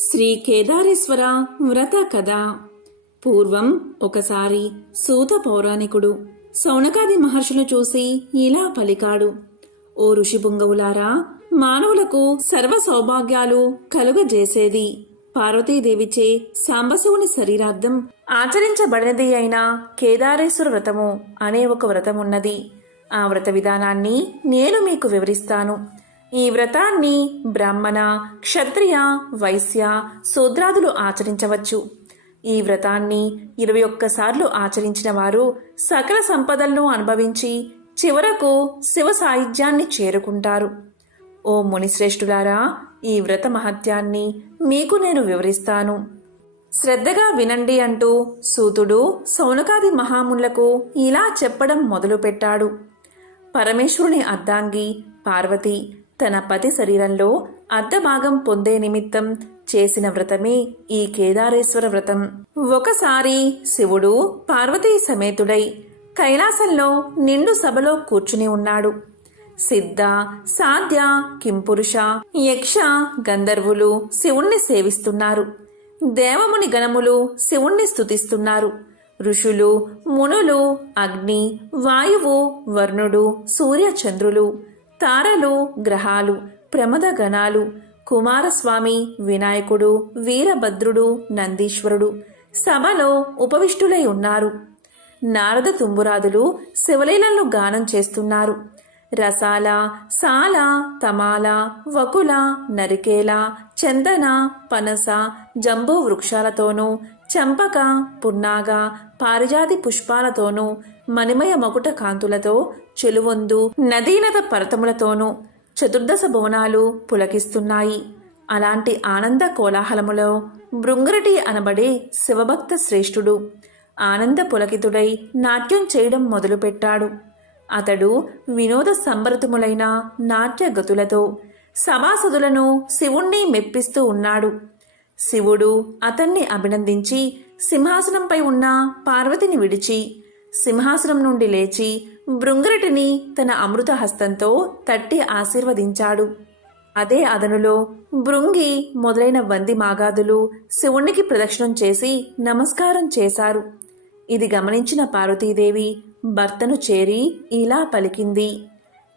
శ్రీ కేదారేశ్వర వ్రత కథ. పూర్వం ఒకసారి సూత పౌరాణికుడు సౌనకాది మహర్షులు చూసి ఇలా పలికాడు. ఓ ఋషిపుంగవులారా మానవులకు సర్వ సౌభాగ్యాలు కలుగజేసేది. పార్వతీదేవిచే సాంబశివుని శరీరార్థం ఆచరించబడినది అయిన కేదారేశ్వర వ్రతము అనే ఒక వ్రతం ఉన్నది ఆ వ్రత విధానాన్ని నేను మీకు వివరిస్తాను. ఈ వ్రతాన్ని బ్రాహ్మణ క్షత్రియ వైశ్య శూద్రాదులు ఆచరించవచ్చు. ఈ వ్రతాన్ని ఇరవై ఒక్కసార్లు ఆచరించిన వారు సకల సంపదలను అనుభవించి చివరకు శివ సాహిత్యాన్ని చేరుకుంటారు. ఓ మునిశ్రేష్ఠులారా ఈ వ్రత మహత్యాన్ని మీకు నేను వివరిస్తాను. శ్రద్ధగా వినండి అంటూ సూతుడు సౌనకాది మహామునులకు ఇలా చెప్పడం మొదలుపెట్టాడు. పరమేశ్వరుని అర్ధాంగి పార్వతి తన పతి శరీరంలో అర్ధభాగం పొందే నిమిత్తం చేసిన వ్రతమే ఈ కేదారేశ్వర వ్రతం. ఒకసారి శివుడు పార్వతీ సమేతుడై కైలాసంలో నిండు సభలో కూర్చుని ఉన్నాడు. సిద్ధ సాధ్య కింపురుష యక్ష గంధర్వులు శివుణ్ణి సేవిస్తున్నారు. దేవముని గణములు శివుణ్ణి స్తుతిస్తున్నారు. ఋషులు మునులు అగ్ని వాయువు వర్ణుడు సూర్యచంద్రులు తారలు గ్రహాలు ప్రమద గణాలు కుమారస్వామి వినాయకుడు వీరభద్రుడు నందీశ్వరుడు సభలో ఉపవిష్టులై ఉన్నారు. నారద తుంబురాదులు శివలీలను గానం చేస్తున్నారు. రసాల సాల తమాల వకుల నరికేల చందన పనస జంబూ వృక్షాలతోనూ చంపక పున్నాగ పారిజాతి పుష్పాలతోనూ మణిమయ మగుట కాంతులతో చెలువొందు నదీనద పర్వతములతోనూ చతుర్దశ భువనాలు పులకిస్తున్నాయి. అలాంటి ఆనంద కోలాహలములో భృంగరటి అనబడే శివభక్త శ్రేష్ఠుడు ఆనంద పులకితుడై నాట్యం చేయడం మొదలుపెట్టాడు. అతడు వినోద సంభరతములైన నాట్యగతులతో సభాసదులను శివుణ్ణి మెప్పిస్తూ ఉన్నాడు. శివుడు అతన్ని అభినందించి సింహాసనంపై ఉన్న పార్వతిని విడిచి సింహాసనం నుండి లేచి భృంగరటిని తన అమృత హస్తంతో తట్టి ఆశీర్వదించాడు. అదే అదనులో భృంగి మొదలైన వంది మాగాదులు శివుణ్ణికి ప్రదక్షిణం చేసి నమస్కారం చేశారు. ఇది గమనించిన పార్వతీదేవి భర్తను చేరి ఇలా పలికింది.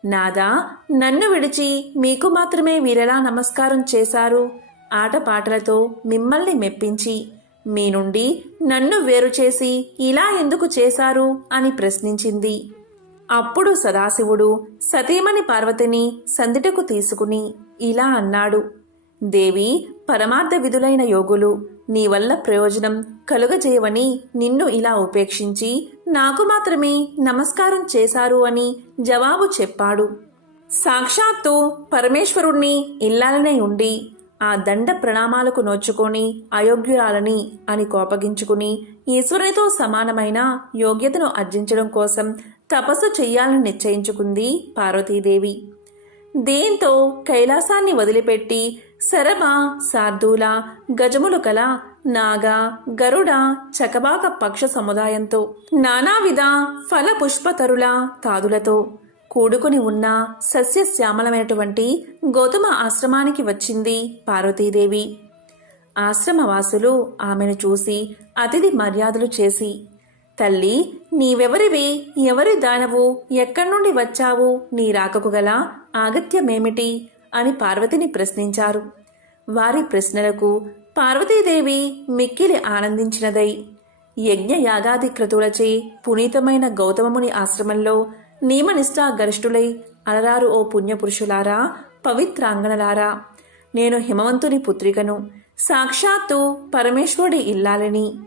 నాదా నన్ను విడిచి మీకు మాత్రమే వీరెలా నమస్కారం చేశారు? ఆటపాటలతో మిమ్మల్ని మెప్పించి మీ నుండి నన్ను వేరు చేసి ఇలా ఎందుకు చేశారు? అని ప్రశ్నించింది. అప్పుడు సదాశివుడు సతీమణి పార్వతిని సందిటకు తీసుకుని ఇలా అన్నాడు. దేవి పరమార్థ విధులైన యోగులు నీ వల్ల ప్రయోజనం కలుగజేయవని నిన్ను ఇలా ఉపేక్షించి నాకు మాత్రమే నమస్కారం చేశారు అని జవాబు చెప్పాడు. సాక్షాత్తు పరమేశ్వరుణ్ణి ఇల్లాలనే ఉండి ఆ దండ ప్రణామాలకు నోచుకొని అయోగ్యురాలని అని కోపగించుకుని ఈశ్వరునితో సమానమైన యోగ్యతను అర్జించడం కోసం తపస్సు చెయ్యాలని నిశ్చయించుకుంది పార్వతీదేవి. దీంతో కైలాసాన్ని వదిలిపెట్టి శరభ శార్దూల గజములు కల నాగ గరుడ చకబాక పక్ష సముదాయంతో నానావిధ ఫల పుష్పతరుల తాదులతో కూడుకుని ఉన్న సస్యశ్యామలమైనటువంటి గౌతమ ఆశ్రమానికి వచ్చింది పార్వతీదేవి. ఆశ్రమవాసులు ఆమెను చూసి అతిథి మర్యాదలు చేసి తల్లి నీవెవరివి? ఎవరి దానవు? ఎక్కడి నుండి వచ్చావు? నీ రాకకు గల ఆగత్యమేమిటి? అని పార్వతిని ప్రశ్నించారు. వారి ప్రశ్నలకు పార్వతీదేవి మిక్కిలి ఆనందించినదై యజ్ఞయాగాది క్రతువులచే పునీతమైన గౌతమముని ఆశ్రమంలో నియమనిష్టా గరిష్ఠులై అలరారు ఓ పుణ్యపురుషులారా పవిత్రాంగణలారా. నేను హిమవంతుని పుత్రికను సాక్షాత్తు పరమేశ్వరుడి ఇల్లాలని.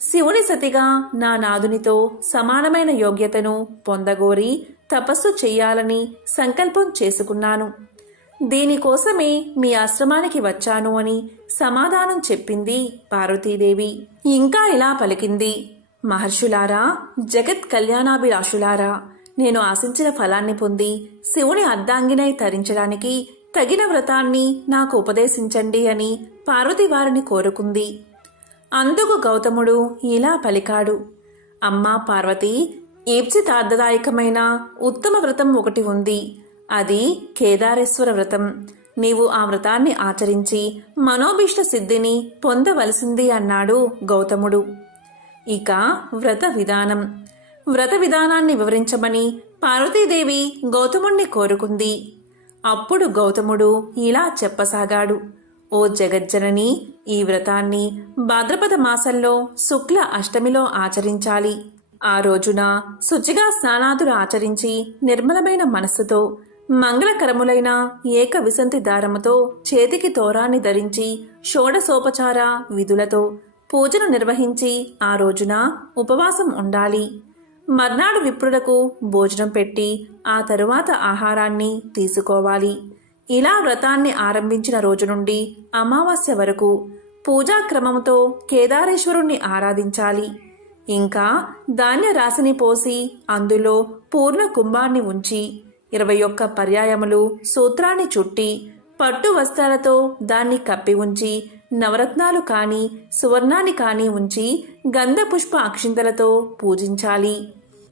శివుని సతిగా నా నాదునితో సమానమైన యోగ్యతను పొందగోరి తపస్సు చెయ్యాలని సంకల్పం చేసుకున్నాను. దీనికోసమే మీ ఆశ్రమానికి వచ్చాను అని సమాధానం చెప్పింది పార్వతీదేవి. ఇంకా ఇలా పలికింది మహర్షులారా జగత్ కళ్యాణాభిలాషులారా నేను ఆశించిన ఫలాన్ని పొంది శివుని అర్ధాంగినై తరించడానికి తగిన వ్రతాన్ని నాకు ఉపదేశించండి అని పార్వతి వారిని కోరుకుంది. అందుకు గౌతముడు ఇలా పలికాడు. అమ్మా పార్వతి ఈప్సితార్థదాయకమైన ఉత్తమ వ్రతం ఒకటి ఉంది. అది కేదారేశ్వర వ్రతం. నీవు ఆ వ్రతాన్ని ఆచరించి మనోభీష్ట సిద్ధిని పొందవలసింది అన్నాడు గౌతముడు. ఇక వ్రత విధానం. వ్రత విధానాన్ని వివరించమని పార్వతీదేవి గౌతముణ్ణి కోరుకుంది. అప్పుడు గౌతముడు ఇలా చెప్పసాగాడు. ఓ జగజ్జనని ఈ వ్రతాన్ని భాద్రపద మాసంలో శుక్ల అష్టమిలో ఆచరించాలి. ఆ రోజున శుచిగా స్నానాదులు ఆచరించి నిర్మలమైన మనస్సుతో మంగళకరములైన ఏక విసంతి దారముతో చేతికి తోరాన్ని ధరించి షోడసోపచార విధులతో పూజను నిర్వహించి ఆ రోజున ఉపవాసం ఉండాలి. మర్నాడు విప్రులకు భోజనం పెట్టి ఆ తరువాత ఆహారాన్ని తీసుకోవాలి. ఇలా వ్రతాన్ని ఆరంభించిన రోజు నుండి అమావాస్య వరకు పూజా క్రమంతో కేదారేశ్వరుణ్ణి ఆరాధించాలి. ఇంకా ధాన్య రాశిని పోసి అందులో పూర్ణ కుంభాన్ని ఉంచి ఇరవై ఒక్క పర్యాయములు సూత్రాన్ని చుట్టి పట్టు వస్త్రాలతో దాన్ని కప్పి ఉంచి నవరత్నాలు కానీ సువర్ణాన్ని కానీ ఉంచి గంధపుష్ప అక్షింతలతో పూజించాలి.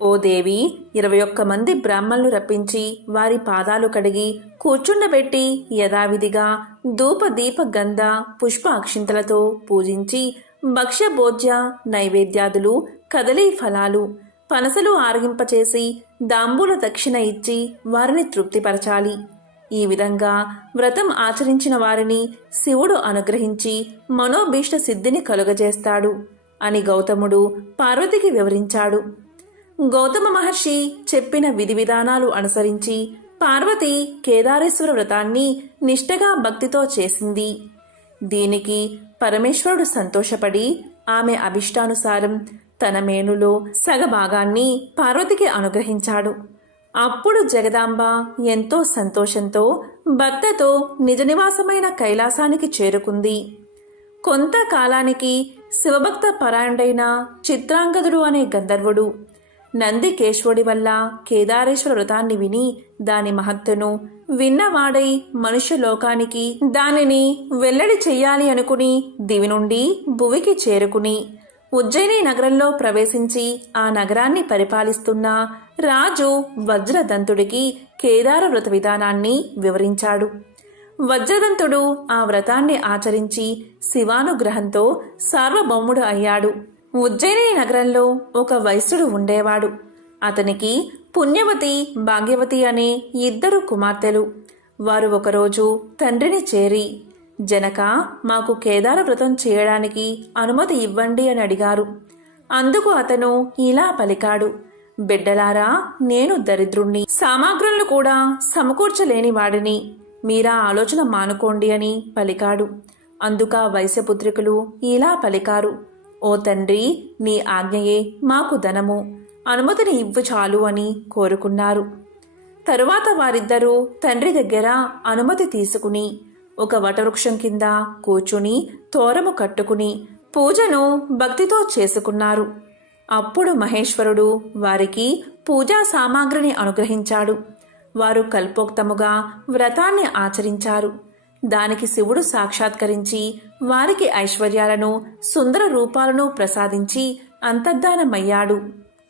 ఓ దేవి ఇరవై ఒక్క మంది బ్రాహ్మణులు రప్పించి వారి పాదాలు కడిగి కూర్చుండబెట్టి యథావిధిగా ధూప దీప గంధ పుష్ప అక్షింతలతో పూజించి భక్ష్య భోజ్య నైవేద్యాదులు కదలీ ఫలాలు పనసలు ఆరగింపచేసి దాంబూల దక్షిణ ఇచ్చి వారిని తృప్తిపరచాలి. ఈ విధంగా వ్రతం ఆచరించిన వారిని శివుడు అనుగ్రహించి మనోభీష్ట సిద్ధిని కలుగజేస్తాడు అని గౌతముడు పార్వతికి వివరించాడు. గౌతమ మహర్షి చెప్పిన విధి విధానాలు అనుసరించి పార్వతి కేదారేశ్వర వ్రతాన్ని నిష్టగా భక్తితో చేసింది. దీనికి పరమేశ్వరుడు సంతోషపడి ఆమె అభిష్టానుసారం తన మేనులో సగభాగాన్ని పార్వతికి అనుగ్రహించాడు. అప్పుడు జగదాంబ ఎంతో సంతోషంతో భర్తతో నిజ నివాసమైన కైలాసానికి చేరుకుంది. కొంతకాలానికి శివభక్త పరాయణుడైన చిత్రాంగదుడు అనే గంధర్వుడు నందికేశ్వరుడి వల్ల కేదారేశ్వర వ్రతాన్ని విని దాని మహత్తును విన్నవాడై మనుష్య లోకానికి దానిని వెల్లడి చెయ్యాలి అనుకుని దివి నుండి భువికి చేరుకుని ఉజ్జయిని నగరంలో ప్రవేశించి ఆ నగరాన్ని పరిపాలిస్తున్న రాజు వజ్రదంతుడికి కేదార వ్రత విధానాన్ని వివరించాడు. వజ్రదంతుడు ఆ వ్రతాన్ని ఆచరించి శివానుగ్రహంతో సార్వభౌముడు అయ్యాడు. ఉజ్జయిని నగరంలో ఒక వైశ్యుడు ఉండేవాడు. అతనికి పుణ్యవతి భాగ్యవతి అనే ఇద్దరు కుమార్తెలు. వారు ఒకరోజు తండ్రిని చేరి జనక మాకు కేదార వ్రతం చేయడానికి అనుమతి ఇవ్వండి అని అడిగారు. అందుకు అతను ఇలా పలికాడు బిడ్డలారా నేను దరిద్రుణ్ణి. సామాగ్రులను కూడా సమకూర్చలేని వాడిని. మీరా ఆలోచన మానుకోండి అని పలికాడు. అందుక వైశ్యపుత్రికలు ఇలా పలికారు ఓ తండ్రి నీ ఆజ్ఞయే మాకు ధనము. అనుమతిని ఇవ్వు చాలు అని కోరుకున్నారు. తరువాత వారిద్దరూ తండ్రి దగ్గర అనుమతి తీసుకుని ఒక వటవృక్షం కింద కూర్చుని తోరము కట్టుకుని పూజను భక్తితో చేసుకున్నారు. అప్పుడు మహేశ్వరుడు వారికి పూజా సామాగ్రిని అనుగ్రహించాడు. వారు కల్పోక్తముగా వ్రతాన్ని ఆచరించారు. దానికి శివుడు సాక్షాత్కరించి వారికి ఐశ్వర్యాలను సుందర రూపాలను ప్రసాదించి అంతర్ధానమయ్యాడు.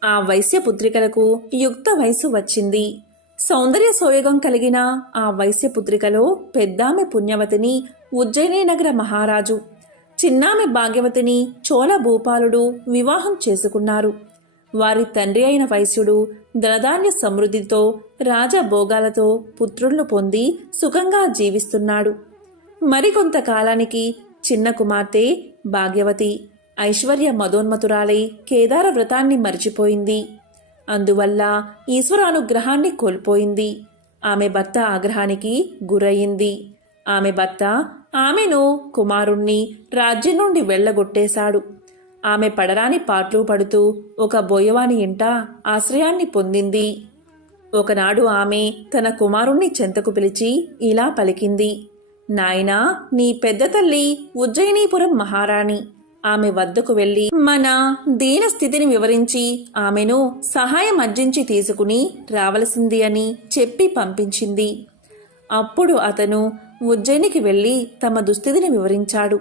ఆ వైశ్యపుత్రికలకు యుక్త వయసు వచ్చింది. సౌందర్య సోయగం కలిగిన ఆ వైశ్యపుత్రికలో పెద్దామె పుణ్యవతిని ఉజ్జయిని నగర మహారాజు చిన్నామె భాగ్యవతిని చోళ భూపాలుడు వివాహం చేసుకున్నారు. వారి తండ్రి అయిన వైశ్యుడు ధనధాన్య సమృద్ధితో రాజభోగాలతో పుత్రులను పొంది సుఖంగా జీవిస్తున్నాడు. మరికొంతకాలానికి చిన్న కుమార్తె భాగ్యవతి ఐశ్వర్య మదోన్మతురాలై కేదార వ్రతాన్ని మరిచిపోయింది. అందువల్ల ఈశ్వరానుగ్రహాన్ని కోల్పోయింది. ఆమె భర్త ఆగ్రహానికి గురయ్యింది ఆమె భర్త ఆమెను కుమారుణ్ణి రాజ్యం నుండి వెళ్ళగొట్టేశాడు. ఆమె పడరాని పాటలు పడుతూ ఒక బోయవాని ఇంట ఆశ్రయాన్ని పొందింది. ఒకనాడు ఆమె తన కుమారుణ్ణి చెంతకు పిలిచి ఇలా పలికింది నాయనా నీ పెద్ద తల్లి ఉజ్జయినీపురం మహారాణి. ఆమె వద్దకు వెళ్ళి మన దీన స్థితిని వివరించి ఆమెను సహాయం అర్జించి తీసుకుని రావలసింది అని చెప్పి పంపించింది. అప్పుడు అతను ఉజ్జయినికి వెళ్ళి తమ దుస్థితిని వివరించాడు.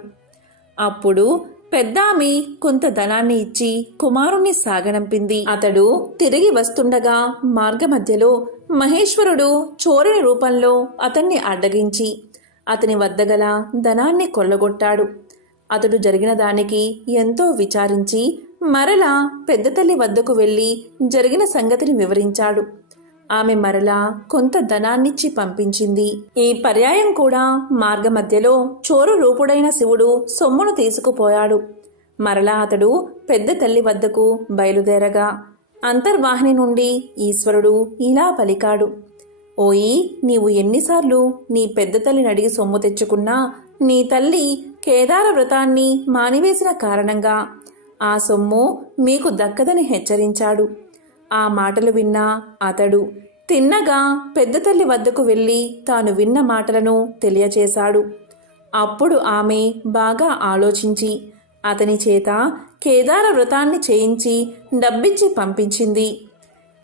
అప్పుడు పెద్దామి కొంత ధనాన్ని ఇచ్చి కుమారుణ్ణి సాగనంపింది. అతడు తిరిగి వస్తుండగా మార్గమధ్యలో మహేశ్వరుడు చోరుని రూపంలో అతన్ని అడ్డగించి అతని వద్ద గల ధనాన్ని కొల్లగొట్టాడు అతడు జరిగిన దానికి ఎంతో విచారించి మరలా పెద్ద తల్లి వద్దకు వెళ్ళి జరిగిన సంగతిని వివరించాడు. ఆమె మరలా కొంత ధనాన్నిచ్చి పంపించింది. ఈ పర్యాయం కూడా మార్గమధ్యలో చోరు రూపుడైన శివుడు సొమ్మును తీసుకుపోయాడు. మరలా అతడు పెద్ద తల్లి వద్దకు బయలుదేరగా అంతర్వాహిని నుండి ఈశ్వరుడు ఇలా పలికాడు. ఓయి నీవు ఎన్నిసార్లు నీ పెద్ద తల్లిని అడిగి సొమ్ము తెచ్చుకున్నా నీ తల్లి కేదార వ్రతాన్ని మానివేసిన కారణంగా ఆ సొమ్ము మీకు దక్కదని హెచ్చరించాడు. ఆ మాటలు విన్నా అతడు తిన్నగా పెద్ద తల్లి వద్దకు వెళ్ళి తాను విన్న మాటలను తెలియచేశాడు. అప్పుడు ఆమె బాగా ఆలోచించి అతని చేత కేదార వ్రతాన్ని చేయించి డబ్బిచ్చి పంపించింది.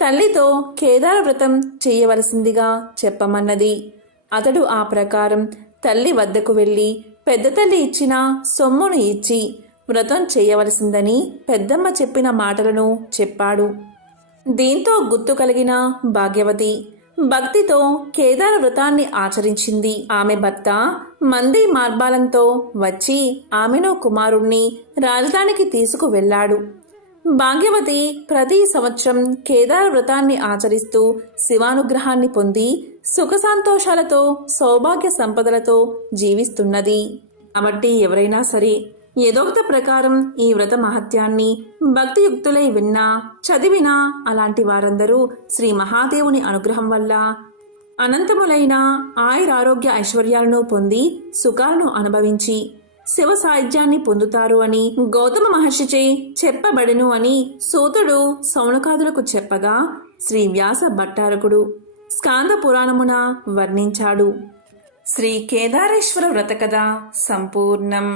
తల్లితో కేదార వ్రతం చేయవలసిందిగా చెప్పమన్నది. అతడు ఆ ప్రకారం తల్లి వద్దకు వెళ్ళి పెద్ద తల్లి ఇచ్చిన సొమ్మును ఇచ్చి వ్రతం చేయవలసిందని పెద్దమ్మ చెప్పిన మాటలను చెప్పాడు. దీంతో గుర్తు కలిగిన భాగ్యవతి. భక్తితో కేదార వ్రతాన్ని ఆచరించింది ఆమె భర్త. మంది మార్బాలంతో వచ్చి ఆమెను కుమారుణ్ణి రాజధానికి తీసుకు వెళ్ళాడు భాగ్యవతి ప్రతి సంవత్సరం కేదార వ్రతాన్ని ఆచరిస్తూ శివానుగ్రహాన్ని పొంది సుఖ సంతోషాలతో సౌభాగ్య సంపదలతో జీవిస్తున్నది. కాబట్టి ఎవరైనా సరే యథోక్త ప్రకారం ఈ వ్రత మహత్యాన్ని భక్తియుక్తులై విన్నా చదివినా అలాంటి వారందరూ శ్రీ మహాదేవుని అనుగ్రహం వల్ల అనంతములైన ఆయురారోగ్య ఐశ్వర్యాలను పొంది సుఖాలను అనుభవించి శివ సాహిత్యాన్ని పొందుతారు అని గౌతమ మహర్షిచే చెప్పబడెను అని సోతుడు సౌనకాదులకు చెప్పగా శ్రీ వ్యాస భట్టారకుడు స్కాంద పురాణమున వర్ణించాడు. శ్రీ కేదారేశ్వర వ్రత కథ సంపూర్ణం.